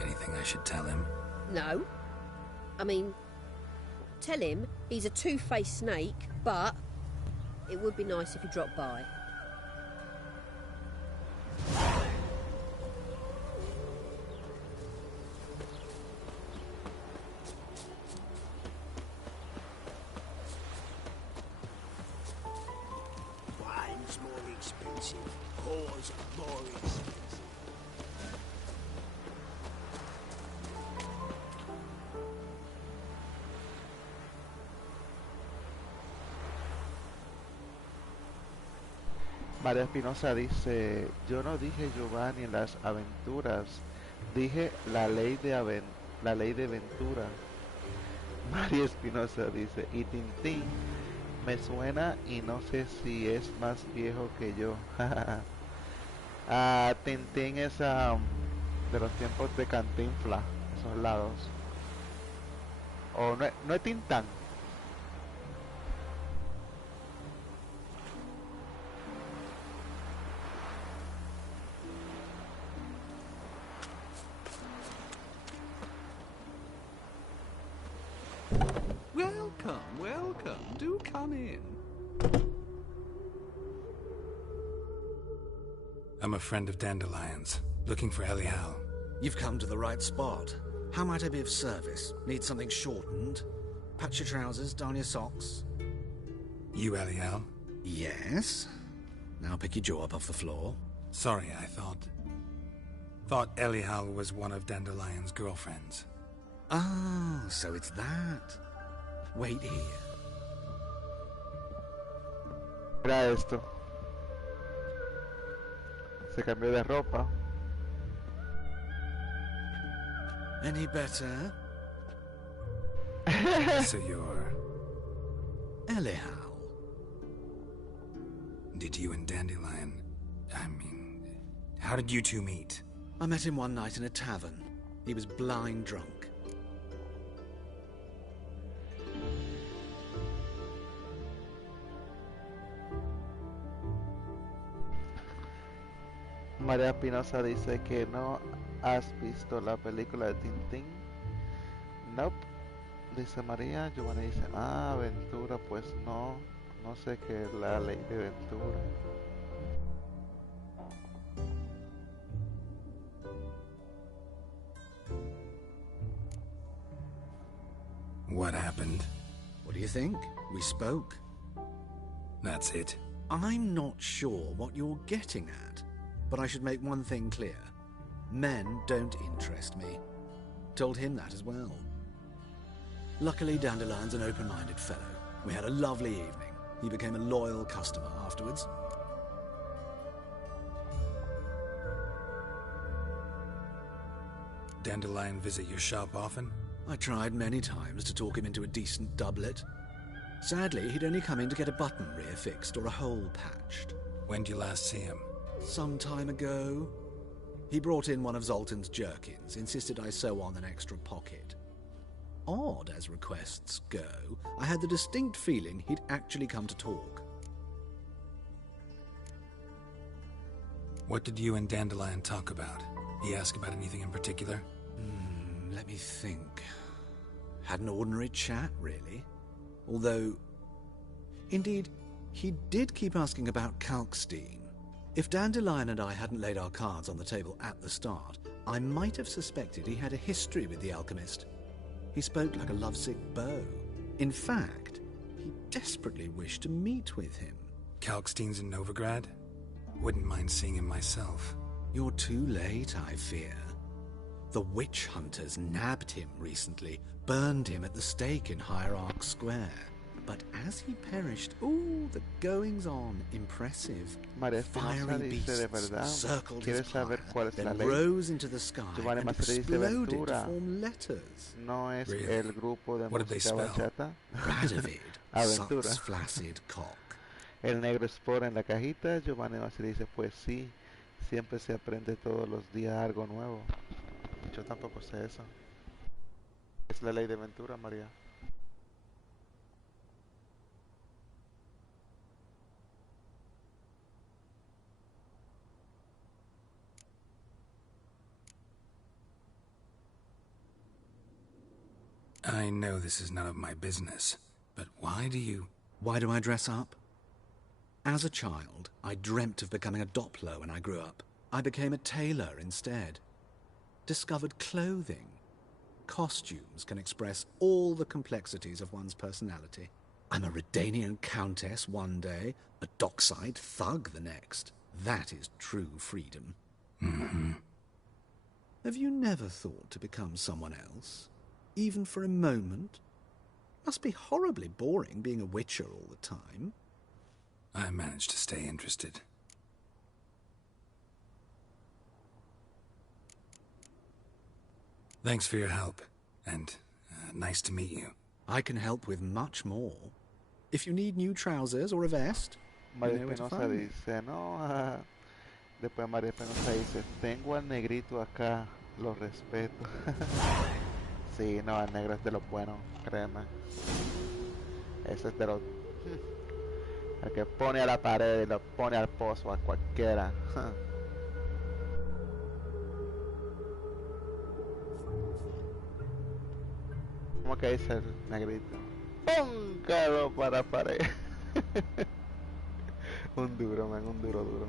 anything I should tell him? No. I mean, tell him he's a two-faced snake, but it would be nice if he dropped by. Wine's more expensive. Whores more expensive. María Espinosa dice, yo no dije Giovanni en las aventuras, dije la ley de Ventura. María Espinosa dice, y Tintín me suena y no sé si es más viejo que yo. Tintín es de los tiempos de Cantinflas, esos lados. O no es Tintán. Welcome, welcome. Do come in. I'm a friend of Dandelion's, looking for Elial. You've come to the right spot. How might I be of service? Need something shortened? Patch your trousers, darn your socks. You Elial? Yes. Now pick your jaw up off the floor. Sorry, I thought Elial was one of Dandelion's girlfriends. Ah, so it's that. Wait here. Mira esto. Se cambió de ropa. Any better? So you're... Elial. Did you and Dandelion... I mean... How did you two meet? I met him one night in a tavern. He was blind drunk. María Espinosa dice que no has visto la película de Tintín. Nope. Dice María. Giovanni dice, Ventura, pues no sé qué es la ley de Ventura. What happened? What do you think? We spoke. That's it. I'm not sure what you're getting at, but I should make one thing clear. Men don't interest me. Told him that as well. Luckily, Dandelion's an open-minded fellow. We had a lovely evening. He became a loyal customer afterwards. Dandelion visit your shop often? I tried many times to talk him into a decent doublet. Sadly, he'd only come in to get a button rear fixed or a hole patched. When did you last see him? Some time ago. He brought in one of Zoltan's jerkins, insisted I sew on an extra pocket. Odd as requests go, I had the distinct feeling he'd actually come to talk. What did you and Dandelion talk about? He asked about anything in particular? Let me think. Had an ordinary chat, really. Although, indeed, he did keep asking about Kalkstein. If Dandelion and I hadn't laid our cards on the table at the start, I might have suspected he had a history with the alchemist. He spoke like a lovesick beau. In fact, he desperately wished to meet with him. Kalkstein's in Novigrad? Wouldn't mind seeing him myself. You're too late, I fear. The witch hunters nabbed him recently, burned him at the stake in Hierarch Square. But as he perished, the goings-on, impressive. Fiery beasts circled his pyre, then rose into the sky and exploded to form letters. No es el grupo de What did they música spell? bachata. Radovid, Aventura. sucks flaccid cock. El negro Spore en la cajita. Giovanni Massi dice, pues sí, siempre se aprende todos los días algo nuevo. Yo tampoco sé eso. Es la ley de Ventura, María. I know this is none of my business, but why do you... Why do I dress up? As a child, I dreamt of becoming a Doppler when I grew up. I became a tailor instead. Discovered clothing. Costumes can express all the complexities of one's personality. I'm a Redanian countess one day, a dockside thug the next. That is true freedom. Mm-hmm. Have you never thought to become someone else? Even for a moment? Must be horribly boring being a witcher all the time. I managed to stay interested. Thanks for your help, and nice to meet you. I can help with much more. If you need new trousers or a vest, María Espinosa dice, no, después María Espinosa dice, tengo al negrito acá, lo respeto. Sí, no, el negro es de los buenos, créeme. Ese es de los... El que pone a la pared y lo pone al pozo a cualquiera. ¿Cómo que dice el negrito? Póngalo para pared. Un duro, man, un duro.